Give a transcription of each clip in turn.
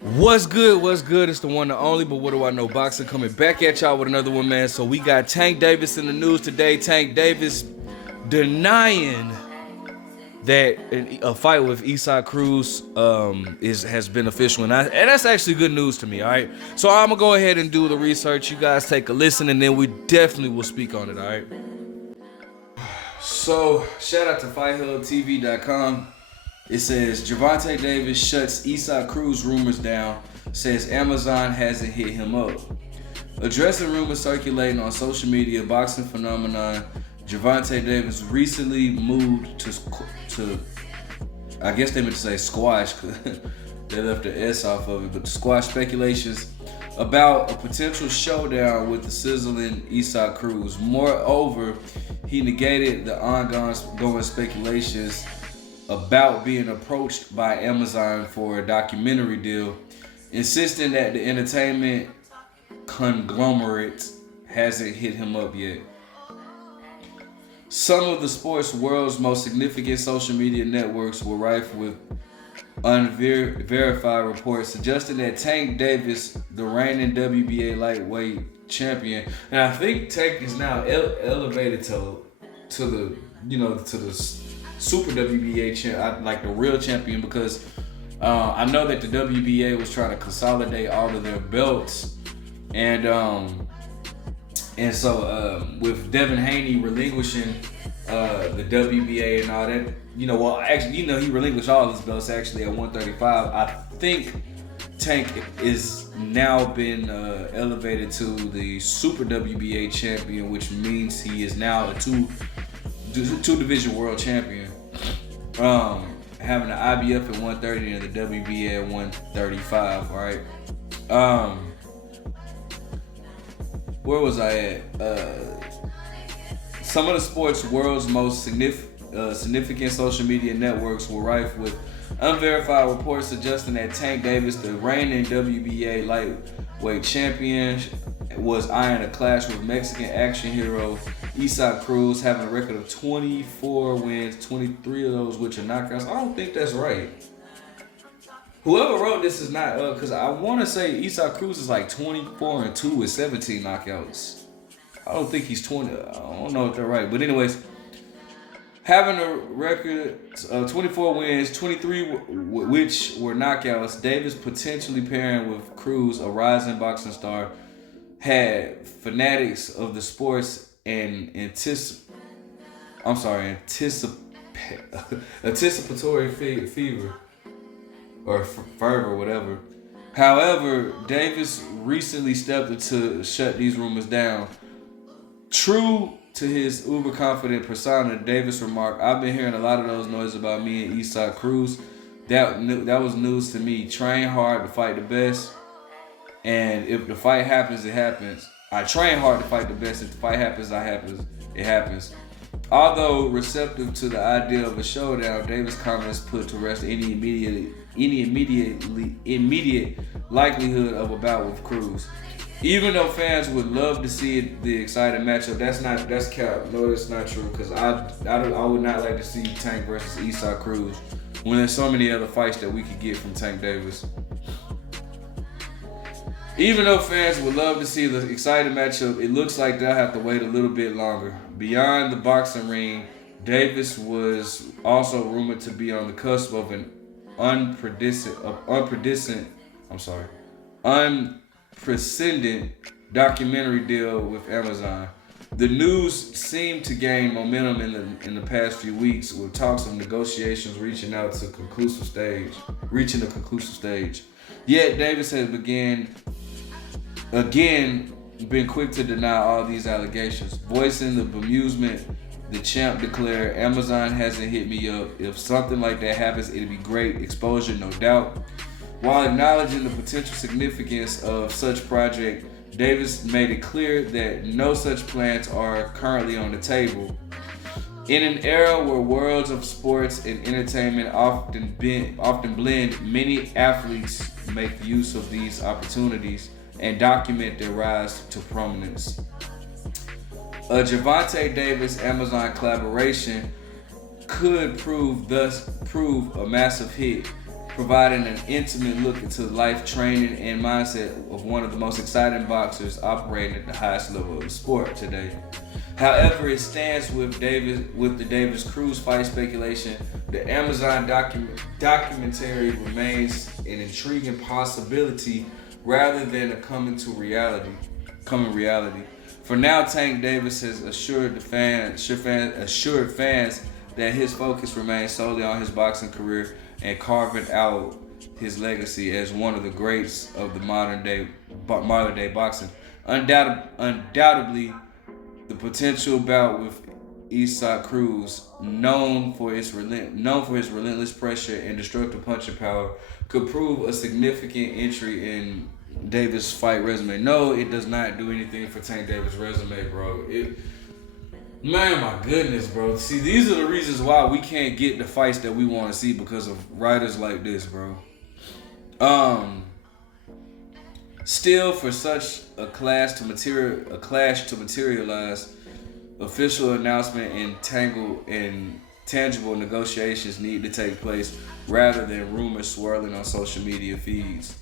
What's good? What's good? It's the one and only, but what do I know? Boxing coming back at y'all with another one, man. So we got Tank Davis in the news today. Tank Davis denying that a fight with Cruz has been official, and that's actually good news to me. All right, so I'm gonna go ahead and do the research. You guys take a listen, and then we definitely will speak on it. All right. So shout out to FightHubTV.com. It says Gervonta Davis shuts Cruz rumors down, says Amazon hasn't hit him up. Addressing rumors circulating on social media, boxing phenomenon Gervonta Davis recently moved to I guess they meant to say squash, they left the S off of it, but to squash speculations about a potential showdown with the sizzling Cruz. Moreover, he negated the ongoing speculations about being approached by Amazon for a documentary deal, insisting that the entertainment conglomerate hasn't hit him up yet. Some of the sports world's most significant social media networks were rife with unverified reports suggesting that Tank Davis, the reigning WBA lightweight champion, and I think Tank is now elevated to the Super WBA champ, like the real champion, because I know that the WBA was trying to consolidate all of their belts, and so with Devin Haney relinquishing the WBA and all that, he relinquished all his belts actually at 135. I think Tank is now been elevated to the Super WBA champion, which means he is now a two division world champion, having the IBF at 130 and the WBA at 135. All right. Where was I at? Some of the sports world's most significant social media networks were rife with unverified reports suggesting that Tank Davis, the reigning WBA lightweight champion, was eyeing a clash with Mexican action hero Cruz, having a record of 24 wins, 23 of those which are knockouts. I don't think that's right. Whoever wrote this is not, because I want to say Cruz is like 24-2 with 17 knockouts. I don't think he's 20. I don't know if they're right. But anyways, having a record of 24 wins, 23 which were knockouts, Davis potentially pairing with Cruz, a rising boxing star, had fanatics of the sports and anticipatory fever or fervor, whatever. However, Davis recently stepped in to shut these rumors down. True to his uber confident persona, Davis remarked, "I've been hearing a lot of those noises about me and Cruz. That was news to me. Train hard to fight the best, and if the fight happens, it happens. I train hard to fight the best. If the fight happens, it happens." Although receptive to the idea of a showdown, Davis' comments put to rest any immediate likelihood of a bout with Cruz. Even though fans would love to see the exciting matchup, that's cap. No, that's not true, because I would not like to see Tank versus Cruz when there's so many other fights that we could get from Tank Davis. Even though fans would love to see the exciting matchup, it looks like they'll have to wait a little bit longer. Beyond the boxing ring, Davis was also rumored to be on the cusp of an unprecedented documentary deal with Amazon. The news seemed to gain momentum in the past few weeks, with talks of negotiations reaching a conclusive stage. Yet Davis has again been quick to deny all these allegations. Voicing the bemusement, the champ declared, "Amazon hasn't hit me up. If something like that happens, it'd be great exposure, no doubt." While acknowledging the potential significance of such project, Davis made it clear that no such plans are currently on the table. In an era where worlds of sports and entertainment often blend, many athletes make use of these opportunities and document their rise to prominence. A Gervonta Davis Amazon collaboration could prove a massive hit, providing an intimate look into the life, training, and mindset of one of the most exciting boxers operating at the highest level of the sport today. However, it stands with the Davis Cruz fight speculation. The Amazon documentary remains an intriguing possibility rather than a coming reality. For now, Tank Davis has assured fans that his focus remains solely on his boxing career and carving out his legacy as one of the greats of the modern day boxing. Undoubtedly, the potential bout with Isaac Cruz, known for his relentless pressure and destructive punching power, could prove a significant entry in Davis' fight resume. No, it does not do anything for Tank Davis' resume, bro. Man, my goodness, bro. See, these are the reasons why we can't get the fights that we want to see because of writers like this, bro. Still, for such a clash to materialize, official announcement and tangible negotiations need to take place rather than rumors swirling on social media feeds.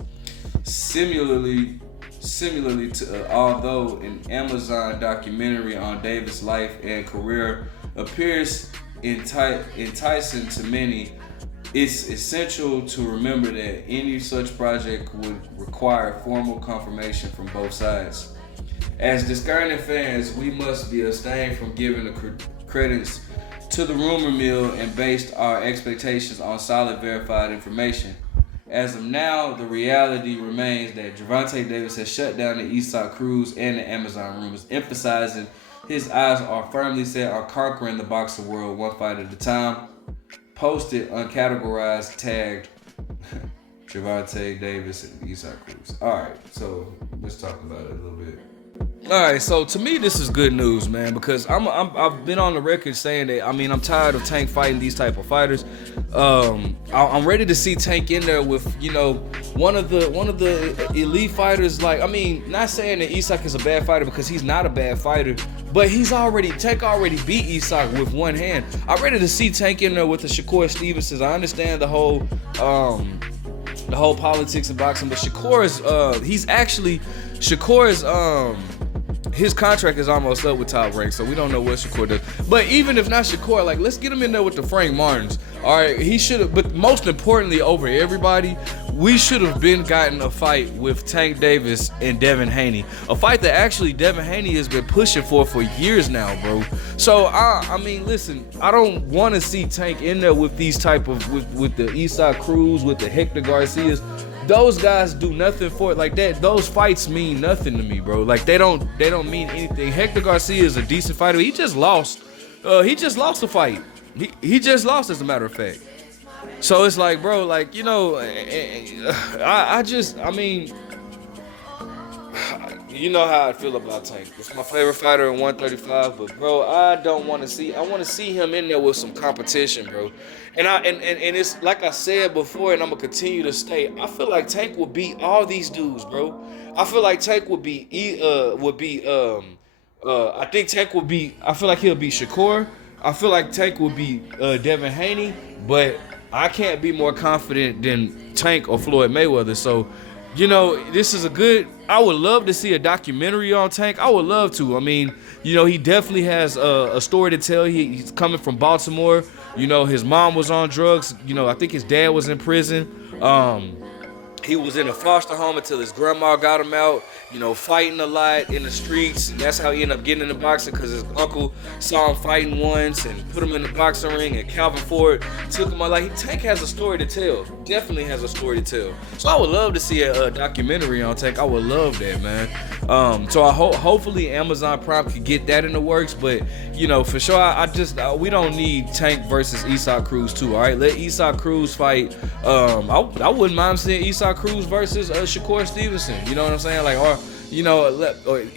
Similarly to although an Amazon documentary on Davis' life and career appears enticing to many, it's essential to remember that any such project would require formal confirmation from both sides. As discerning fans, we must be abstained from giving the credence to the rumor mill and based our expectations on solid verified information. As of now, the reality remains that Gervonta Davis has shut down the Isaac Cruz and the Amazon rumors, emphasizing his eyes are firmly set on conquering the boxing world one fight at a time. Posted, uncategorized, tagged Gervonta Davis and Isaac Cruz. Alright, so let's talk about it a little bit. Alright, so to me this is good news, man, because I've been on the record saying that I'm tired of Tank fighting these type of fighters. I'm ready to see Tank in there with, one of the elite fighters. Not saying that Isaac is a bad fighter because he's not a bad fighter, but Tank already beat Isaac with one hand. I'm ready to see Tank in there with the Shakur Stevensons. I understand the whole politics of boxing, but his contract is almost up with Top Rank, so we don't know what Shakur does. But even if not Shakur, let's get him in there with the Frank Martins. All right, he should have. But most importantly, over everybody, we should have been gotten a fight with Tank Davis and Devin Haney, a fight that actually Devin Haney has been pushing for years now, bro. So listen, I don't want to see Tank in there with these with the Isaac Cruz, with the Hector Garcias. Those guys do nothing for it like that. Those fights mean nothing to me, bro. They don't mean anything. Hector Garcia is a decent fighter. He just lost. He just lost a fight. He just lost, as a matter of fact. So it's bro, you know how I feel about Tank. It's my favorite fighter in 135, but bro, I want to see him in there with some competition, bro. And it's like I said before, and I'm gonna continue to state, I feel like Tank will beat all these dudes, bro. I feel like Tank I feel like he'll beat Shakur. I feel like Tank will beat Devin Haney, but I can't be more confident than Tank or Floyd Mayweather. So, this is I would love to see a documentary on Tank. I would love to. He definitely has a story to tell. He's coming from Baltimore. His mom was on drugs. I think his dad was in prison. He was in a foster home until his grandma got him out, fighting a lot in the streets. And that's how he ended up getting into boxing, because his uncle saw him fighting once and put him in the boxing ring, and Calvin Ford took him out. Tank has a story to tell. Definitely has a story to tell. So I would love to see a documentary on Tank. I would love that, man. So I hopefully Amazon Prime could get that in the works. But, for sure, we don't need Tank versus Isaac Cruz too, all right? Let Isaac Cruz fight. I wouldn't mind seeing Isaac Cruz versus Shakur Stevenson. You know what I'm saying? Or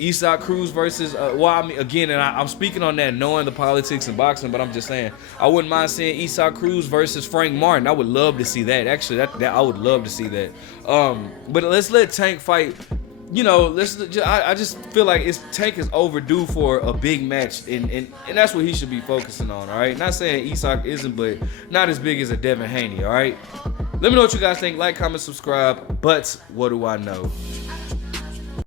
Isaac Cruz versus again, and I'm speaking on that knowing the politics in boxing, but I'm just saying I wouldn't mind seeing Isaac Cruz versus Frank Martin. I would love to see that. Actually, that I would love to see that. But let's let Tank fight. I just feel like Tank is overdue for a big match, and that's what he should be focusing on. All right, not saying Isaac isn't, but not as big as a Devin Haney. All right. Let me know what you guys think. Like, comment, subscribe. But what do I know?